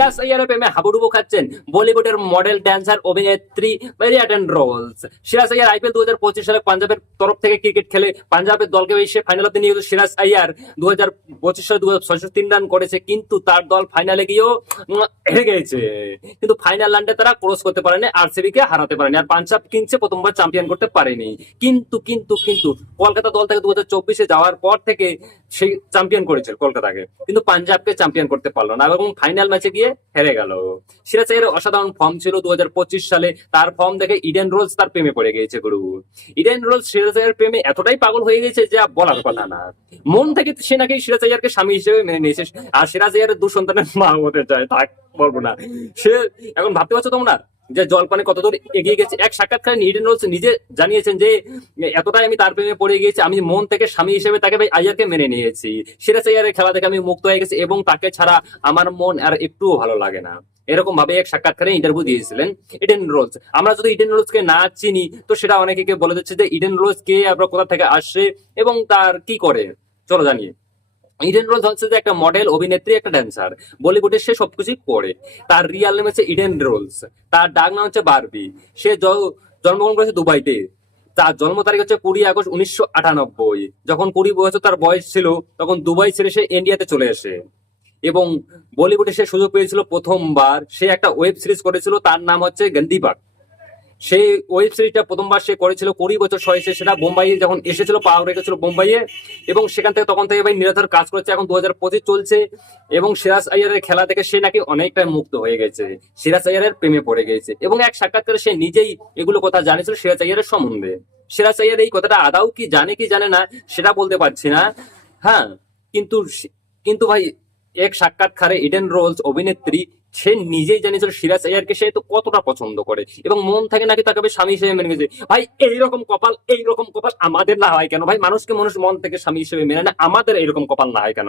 সিরাজ আইয়ারের প্রেমে হাবুডুবু খাচ্ছেন বলিউডের মডেল ড্যান্সার অভিনেত্রী রিয়াটেন রোলস। সিরাজ আইয়ার আইপিএল 2025 সালে পাঞ্জাবের তরফ থেকে ক্রিকেট খেলে পাঞ্জাবের দলকে এসে ফাইনাল হতে নিয়ে সিরাজ আইয়ার 2025 সালে 263 রান করেছে, কিন্তু তার দল ফাইনালে গিয়েও হেরে গেছে। কিন্তু ফাইনাল রানটা তারা ক্রস করতে পারেনি, আরসিবি কে হারাতে পারেনি, আর পাঞ্জাব কিংসে প্রথমবার চ্যাম্পিয়ন করতে পারেনি। কিন্তু কিন্তু কিন্তু কলকাতা দল থেকে 2024-এ যাওয়ার পর থেকে সেই চ্যাম্পিয়ন করেছিল কলকাতাকে, কিন্তু পাঞ্জাবকে চ্যাম্পিয়ন করতে পারলো না এবং ফাইনাল ম্যাচে গিয়ে হেরে গেল। সিরাজ আইয়ারের অসাধারণ ফর্ম ছিল 2025 সালে, তার ফর্ম দেখে ইডেন রোলস তার প্রেমে পড়ে গিয়েছে গুরু। ইডেন রোলস সিরাজ আইয়ারের প্রেমে এতটাই পাগল হয়ে গেছে যা বলার কথা না। মন থেকে সে নাকি সিরাজ আইয়ারকে স্বামী হিসেবে মেনে নিয়েছে, আর সিরাজ আইয়ারের 2 সন্তানের মা হতে চায়, তা বলবো না। সে এখন ভাবতে পারছো তোমরা যে জলপানে কতদূর এগিয়ে গেছে। এক সাক্ষাৎকারে ইডেন রোলস নিজে জানিয়েছেন যে এতটাই আমি তার প্রেমে পড়ে গিয়েছি, আমি মন থেকে স্বামী হিসেবে তাকে আইয়ারকে মেনে নিয়েছি। সিরাজ আইয়ারের খেলা থেকে আমি মুক্ত হয়ে গেছি এবং তাকে ছাড়া আমার মন আর একটুও ভালো লাগে না। এরকম ভাবে এক সাক্ষাৎকারে ইন্টারভিউ দিয়েছিলেন ইডেন রোলস। আমরা যদি ইডেন রোলস কে না চিনি তো সেটা অনেকে বলে দিচ্ছে যে ইডেন রোলস কে, আবার কোথা থেকে আসছে এবং তার কি করে। চলো জানি। ইডেন রোলস হচ্ছে যে একটা মডেল, অভিনেত্রী, একটা ড্যান্সার। বলিউডে সে সবকিছুই করে। তার রিয়াল নেম হচ্ছে ইডেন রোলস, তার ডাক নাম হচ্ছে বারবি। সে জন্মগ্রহণ করেছে দুবাইতে। তার জন্ম তারিখ হচ্ছে 20 আগস্ট 1998। যখন 20 বছর তার বয়স ছিল তখন দুবাই ছেড়ে সে ইন্ডিয়াতে চলে আসে এবং বলিউডে সে সুযোগ পেয়েছিল প্রথমবার। সে একটা ওয়েব সিরিজ করেছিল, তার নাম হচ্ছে গন্দিবাগ। সেই ওয়েব সিরিজটা প্রথমবার সে করেছিল 20 বছর বয়সে। সেটা বোম্বাইয়ে যখন এসেছিল, পা রেখেছিল বোম্বাইয়ে, এবং সেখান থেকে তখন থেকে ভাই নিরাধার কাজ করেছে। এখন 2025 চলছে এবং সিরাজ আইয়ারের খেলা থেকে সে নাকি অনেকটা মুক্ত হয়ে গেছে, সিরাজ আইয়ারের প্রেমে পড়ে গেছে। এবং এক সাক্ষাৎকারে সে নিজেই এগুলো কথা জানিয়েছিল সিরাজ আইয়ারের সম্বন্ধে। সিরাজ আইয়ার এই কথাটা আদাও কি জানে না সেটা বলতে পারছি না। হ্যাঁ, কিন্তু কিন্তু ভাই এক সাক্ষাৎকারে ইডেন রোলস অভিনেত্রী সে নিজেই জানিয়েছিল সিরাজ আইয়ারকে সে তো কতটা পছন্দ করে এবং মন থেকে নাকি তাকে স্বামী হিসেবে মেনে গেছে। ভাই এইরকম কপাল আমাদের না হয় কেন? ভাই মানুষকে মানুষ মন থেকে স্বামী হিসেবে মেনে না, আমাদের এইরকম কপাল না হয় কেন?